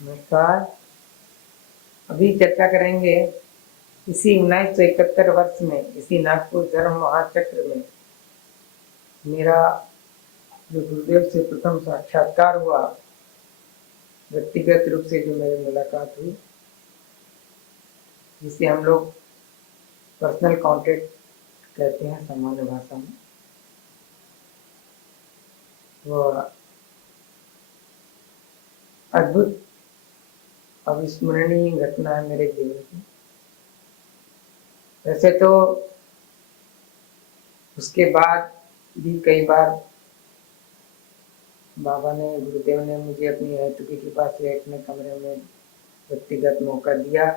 नमस्कार। अभी चर्चा करेंगे इसी 1971 वर्ष में इसी नागपुर धर्म महाचक्र में मेरा जो गुरुदेव से प्रथम साक्षात्कार हुआ, व्यक्तिगत रूप से जो मेरी मुलाकात हुई, जिसे हम लोग पर्सनल कांटेक्ट कहते हैं सामान्य भाषा में, वह अद्भुत अविस्मरणीय घटना है मेरे जीवन की। वैसे तो उसके बाद भी कई बार बाबा ने, गुरुदेव ने मुझे अपनी हेतु की कृपा से अपने कमरे में व्यक्तिगत मौका दिया,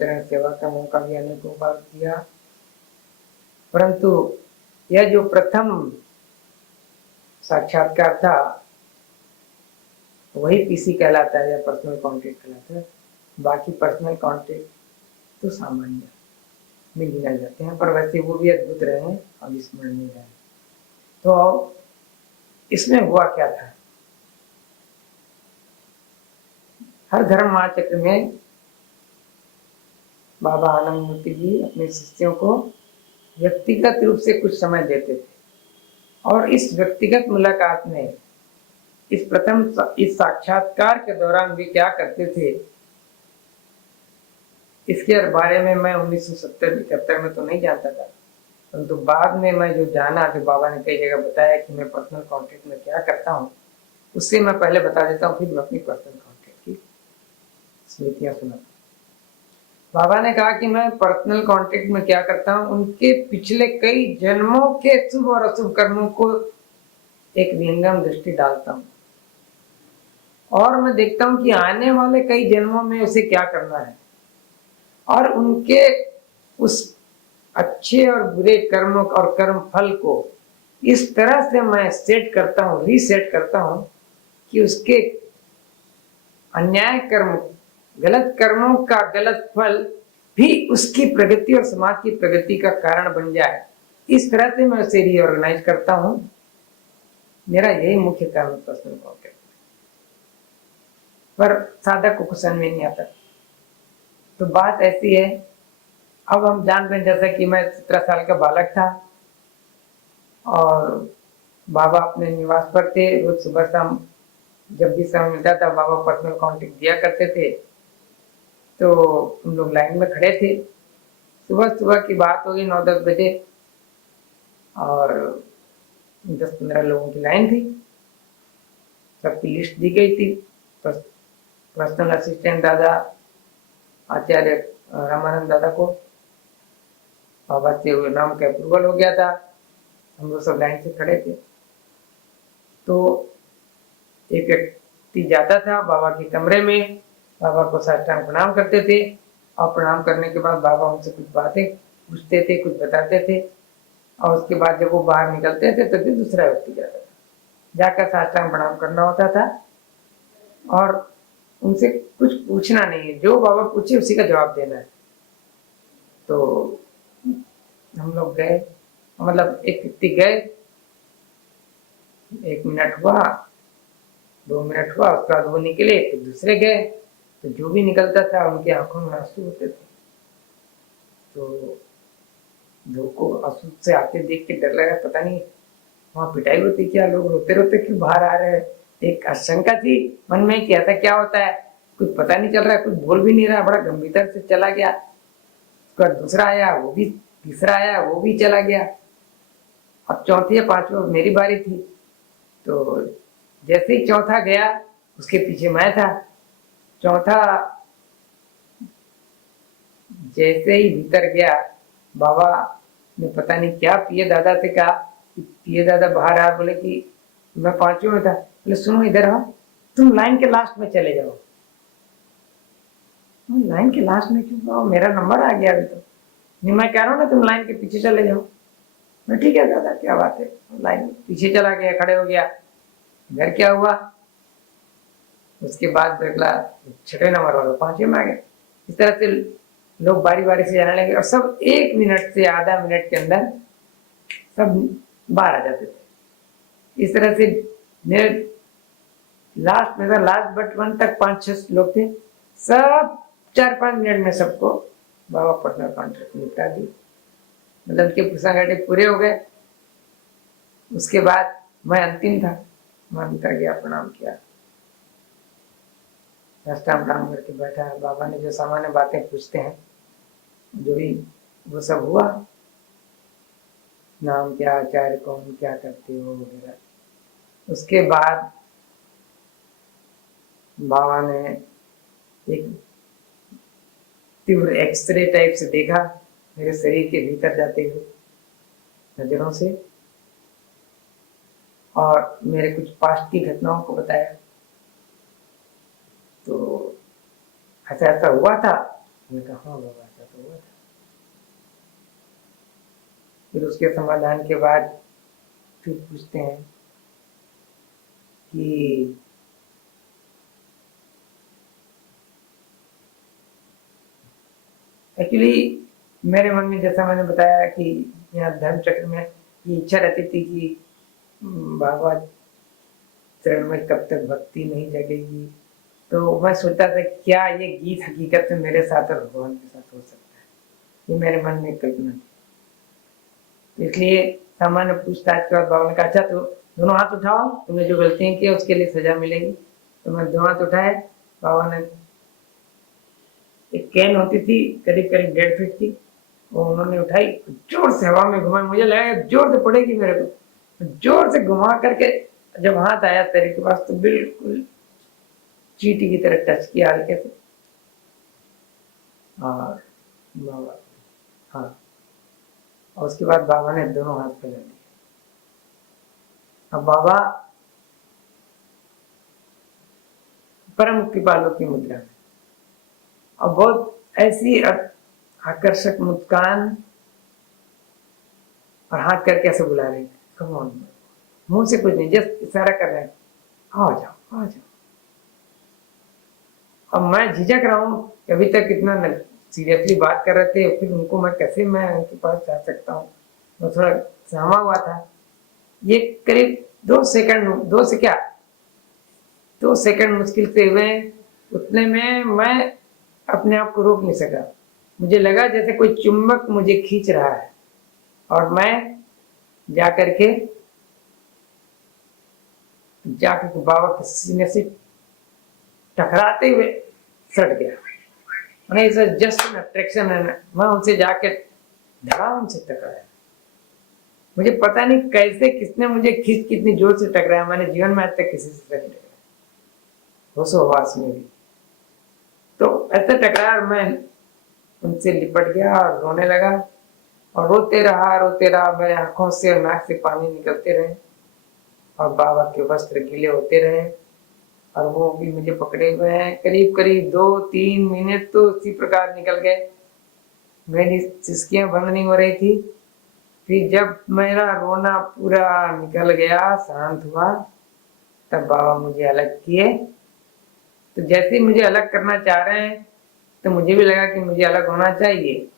चरण सेवा का मौका भी अनेकों बार दिया, परंतु यह जो प्रथम साक्षात्कार था वही पीसी कहलाता है या पर्सनल कांटेक्ट कहलाता है। बाकी पर्सनल कांटेक्ट तो सामान्य में गिना जाते हैं, पर वैसे वो भी अद्भुत रहे हैं, अविस्मरणीय रहे। तो इसमें हुआ क्या था? हर धर्म महाचक्र में बाबा आनंद मूर्ति जी अपने शिष्यों को व्यक्तिगत रूप से कुछ समय देते थे, और इस व्यक्तिगत मुलाकात में इस साक्षात्कार के दौरान वे क्या करते थे, इसके बारे में मैं 1970-71 में तो नहीं जानता था, परंतु बाद में मैं जो जाना, जो बाबा ने कई जगह बताया कि मैं पर्सनल कांटेक्ट में क्या करता हूँ, उससे मैं पहले बता देता हूँ, फिर मैं अपनी पर्सनल कांटेक्ट की स्मृतियां सुनाता। बाबा ने कहा कि मैं पर्सनल कांटेक्ट में क्या करता हूँ, उनके पिछले कई जन्मों के शुभ और अशुभ कर्मों को एक विहंगम दृष्टि डालता हूँ, और मैं देखता हूँ कि आने वाले कई जन्मों में उसे क्या करना है, और उनके उस अच्छे और बुरे कर्मों और कर्म फल को इस तरह से मैं सेट करता हूँ, रीसेट करता हूँ कि उसके अन्याय कर्म, गलत कर्मों का गलत फल भी उसकी प्रगति और समाज की प्रगति का कारण बन जाए। इस तरह से मैं उसे रीऑर्गेनाइज करता हूँ। मेरा यही मुख्य काम पर्सनल कांटेक्ट, पर साधक को कुछ समझ में नहीं आता। तो बात ऐसी है, अब हम जान रहे हैं, जैसा कि मैं 17 साल का बालक था और बाबा अपने निवास पर थे। रोज सुबह शाम जब भी समय मिलता था बाबा पर्सनल कांटेक्ट दिया करते थे, तो हम लोग लाइन में खड़े थे। सुबह सुबह की बात होगी, 9-10 बजे, और 10-15 लोगों की लाइन थी। सबकी लिस्ट दी गई थी। पर्सनल असिस्टेंट दादा आचार्य रामानंद दादा को बाबा से नाम का अप्रूवल हो गया था। हम लोग सब लाइन से खड़े थे। तो एक व्यक्ति जाता था बाबा के कमरे में, बाबा को साष्टांग प्रणाम करते थे, और प्रणाम करने के बाद बाबा उनसे कुछ बातें पूछते थे, कुछ बताते थे, और उसके बाद जब वो बाहर निकलते थे तो फिर दूसरा व्यक्ति जाता था, जाकर साष्टांग प्रणाम करना होता था, और उनसे कुछ पूछना नहीं है, जो बाबा पूछे उसी का जवाब देना है। तो हम लोग गए, मतलब एक व्यक्ति गए, 1 मिनट हुआ, 2 मिनट हुआ, उसके बाद वो निकले, फिर दूसरे गए। तो जो भी निकलता था उनकी आंखों में आंसू होते थे। तो दो को आंसू से आते देख के डर लगा, पता नहीं वहां पिटाई होती क्या, लोग रोते रोते क्यों बाहर आ रहे हैं। एक आशंका थी मन में कि ऐसा क्या होता है, कुछ पता नहीं चल रहा है, कुछ बोल भी नहीं रहा, बड़ा गंभीरता से चला गया। उसके बाद दूसरा आया, वो भी, तीसरा आया, वो भी चला गया। अब चौथी या पांचवी मेरी बारी थी। तो जैसे ही चौथा गया, उसके पीछे मैं था। चौथा जैसे ही भीतर गया, बाबा ने पता नहीं क्या पिए दादा से कहा कि पिए दादा बाहर आ, बोले कि मैं पांचवी में था। बोले सुनो इधर आओ, तुम लाइन के लास्ट में चले जाओ। लाइन के लास्ट में क्यों? मेरा नंबर आ गया अभी तो। नहीं, मैं कह रहा हूँ ना तुम लाइन के पीछे चले जाओ। मैं ठीक है दादा, क्या बात है। लाइन पीछे चला गया, खड़े हो गया। घर क्या हुआ, उसके बाद अगला 6वें नंबर वाला 5वें में आ गया। इस तरह से लोग बारी बारी से जाने लगे, और सब 1 मिनट से आधा मिनट के अंदर सब बाहर आ जाते थे। इस तरह से मेरे लास्ट में था, लास्ट बट वन तक 5-6 लोग थे, सब 4-5 मिनट में सबको बाबा पर्सनल कॉन्ट्रैक्ट निपटा दी। मतलब उनके पुस्तकालय पूरे हो गए। उसके बाद मैं अंतिम था, मैं अंदर गया, प्रणाम किया, राष्ट्राम प्रणाम करके बैठा। बाबा ने जो सामान्य बातें पूछते हैं जो भी वो सब हुआ, नाम क्या, आचार्य कौन, क्या करते हो वगैरह। उसके बाद बाबा ने एक तीव्र एक्सरे टाइप से देखा मेरे शरीर के भीतर जाते हुए नजरों से, और मेरे कुछ पास्ट की घटनाओं को बताया। तो ऐसा ऐसा हुआ था। मैंने कहा हाँ बाबा ऐसा तो हुआ था। फिर उसके समाधान के बाद फिर पूछते हैं कि एक्चुअली मेरे मन में, जैसा मैंने बताया कि यहाँ धर्म चक्र में ये इच्छा रहती थी कि बाबा चरण में कब तक भक्ति नहीं जगेगी। तो मैं सोचता था क्या ये गीत हकीकत में मेरे साथ और भगवान के साथ हो सकता है। ये मेरे मन में कल्पना थी। तो इसलिए सामान्य पूछताछ के बाद बाबा ने कहा अच्छा तो दोनों हाथ उठाओ, तुमने जो गलतियां की उसके लिए सजा मिलेगी। तो मैं दोनों हाथ उठाए। बाबा ने एक कैन होती थी करीब करीब 1.5 फीट की, वो उन्होंने उठाई, जोर से हवा में घुमाई, मुझे लगा जोर से पड़ेगी मेरे को। जोर से घुमा करके जब हाथ आया तेरे के पास तो बिल्कुल चींटी की तरह टच किया हल्के से। और बाबा, हाँ, और उसके बाद बाबा ने दोनों हाथ फैला दिए। अब बाबा परम कृपालु की मुद्रा में, और बहुत ऐसी आकर्षक मुस्कान, और हाथ करके ऐसे बुला रहे हैं, कम ऑन, मुंह से कुछ नहीं, जस्ट इशारा कर रहे हैं, आ जाओ आ जाओ। अब मैं झिझक रहा हूँ, अभी तक इतना सीरियसली बात कर रहे थे, फिर उनको मैं कैसे मैं उनके पास जा सकता हूँ, मैं थोड़ा सहमा हुआ था। ये करीब 2 सेकंड, 2 से क्या 2 सेकंड मुश्किल से हुए। उतने में मैं अपने आप को रोक नहीं सका। मुझे लगा जैसे कोई चुंबक मुझे खींच रहा है, और मैं जाकर बाबा के सीने से टकराते हुए सट गया। जस्ट एन अट्रैक्शन है, मैं उनसे जाके धड़ाम से टकराया। मुझे पता नहीं कैसे किसने मुझे खींच कितनी जोर से टकराया, मैंने जीवन में आज तक किसी से नहीं टकराया, होशोहवास में भी। तो ऐसे टकराया और मैं उनसे लिपट गया और रोने लगा, और रोते रहा, मेरे आंखों से और नाक से पानी निकलते रहे, और बाबा के वस्त्र गीले होते रहे, और वो भी मुझे पकड़े हुए हैं। करीब करीब 2-3 मिनट तो उसी प्रकार निकल गए, मेरी सिसकियां बंद नहीं हो रही थी। फिर जब मेरा रोना पूरा निकल गया, शांत हुआ, तब बाबा मुझे अलग किए। तो जैसे ही मुझे अलग करना चाह रहे हैं तो मुझे भी लगा कि मुझे अलग होना चाहिए,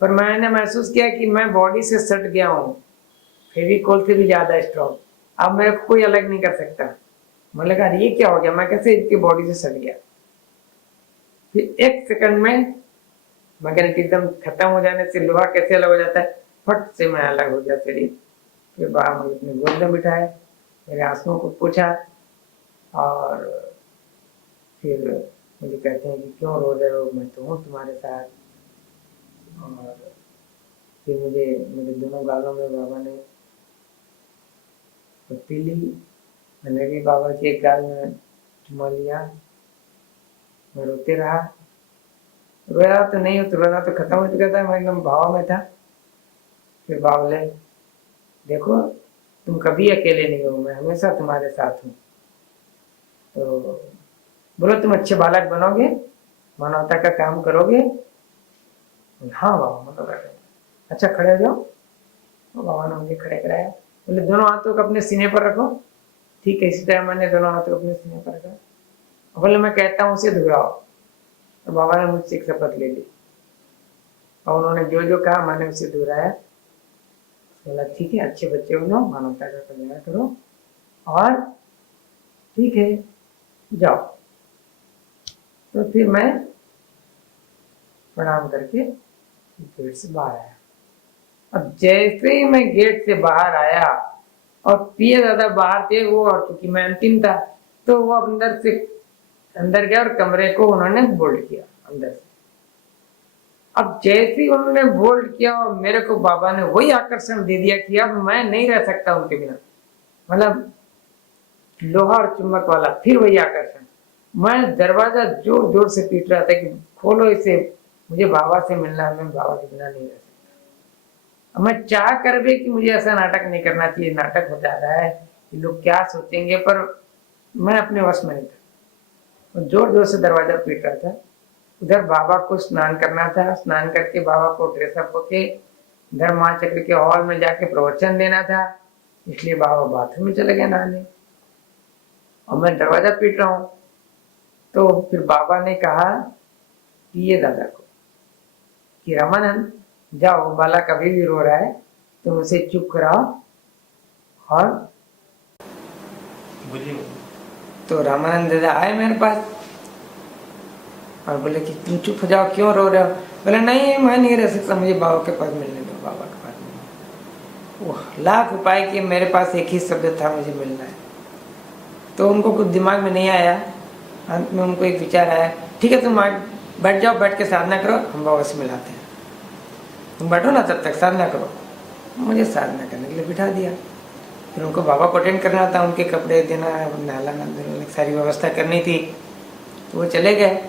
पर मैंने महसूस किया कि मैं बॉडी से सट गया हूँ, फेविकोल से भी ज्यादा स्ट्रॉन्ग। अब मेरे को कोई अलग नहीं कर सकता। मुझे लगा ये क्या हो गया, मैं कैसे इसकी बॉडी से सट गया। फिर 1 सेकंड में मैग्नेटिज्म खत्म हो जाने से लोहा कैसे अलग हो जाता है, फट से मैं अलग हो गया शरीर। फिर बाबा मुझे अपने गोद में बिठाए, मेरे आंसुओं को पूछा, और फिर मुझे कहते हैं कि क्यों रो रहे हो, मैं तो हूँ तुम्हारे साथ। और फिर मेरे दोनों गालों में बाबा ने पट्टी ली, मैंने भी बाबा के एक गाल में चुमा लिया। मैं रोते रहा, रोया तो नहीं, तो रोना तो खत्म हो चुका था, मैं एकदम भाव में था। फिर बाबा बोले देखो तुम कभी अकेले नहीं हो, मैं हमेशा तुम्हारे साथ हूँ। तो बोलो तुम अच्छे बालक बनोगे, मानवता का काम करोगे। हाँ बाबा, मतलब अच्छा खड़े हो जाओ। तो बाबा ने मुझे खड़े कराया, बोले दोनों हाथों को अपने सीने पर रखो। ठीक है, इसी तरह मैंने दोनों हाथों को अपने सीने पर रखा। बोले मैं कहता हूँ उसे दोहराओ। तो बाबा ने मुझसे एक शपथ ले ली, और उन्होंने जो जो कहा मैंने उसे दोहराया। बोला ठीक है, अच्छे बच्चे बनो, मानवता का कल्याण करो, और ठीक है जाओ। तो फिर मैं प्रणाम करके गेट से बाहर आया। अब जैसे ही मैं गेट से बाहर आया और पिए दादा बाहर थे वो, और क्योंकि मैं अंतिम था तो वो अंदर गया और कमरे को उन्होंने बोल्ड किया अंदर से। अब जैसे ही उन्होंने बोल्ड किया और मेरे को बाबा ने वही आकर्षण दे दिया कि अब मैं नहीं रह सकता उनके बिना, मतलब लोहा और चुंबक वाला फिर वही आकर्षण। मैं दरवाजा जोर जोर से पीट रहा था कि खोलो इसे, मुझे बाबा से मिलना है, मैं बाबा के बिना नहीं रह सकता। मैं चाह कर भी कि मुझे ऐसा नाटक नहीं करना चाहिए, नाटक हो जा रहा है, लोग क्या सोचेंगे, पर मैं अपने वश में नहीं था। जोर जोर से दरवाजा पीट रहा था। उधर बाबा को स्नान करना था, स्नान करके बाबा को ड्रेसअप होके इधर माँ चक्र के हॉल में जाके प्रवचन देना था, इसलिए बाबा बाथरूम में चले गए नहाने और मैं दरवाजा पीट रहा हूँ। तो फिर बाबा ने कहा पिए दादा को कि रामानंद जाओ, बाला कभी भी रो रहा है तुम उसे चुप कराओ। और तो रामानंद दादा आए मेरे पास और बोले कि तुम चुप हो जाओ, क्यों रो रहे हो? बोले नहीं मैं नहीं रह सकता, मुझे बाबा के पास मिलने दो, बाबा के पास मिलने। वो लाख उपाय किए, मेरे पास एक ही शब्द था, मुझे मिलना है। तो उनको कुछ दिमाग में नहीं आया, अंत में उनको एक विचार आया, ठीक है तुम बैठ जाओ, बैठ के साधना करो, हम बाबा से मिलाते हैं, तुम बैठो ना तब तक साधना करो। मुझे साधना करने के लिए बिठा दिया। फिर उनको बाबा को अटेंड करना था, उनके कपड़े देना, नहलाना धुलाना, सारी व्यवस्था करनी थी, तो वो चले गए।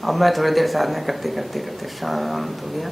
अब मैं थोड़ी देर साधना करते करते करते शांत हो गया।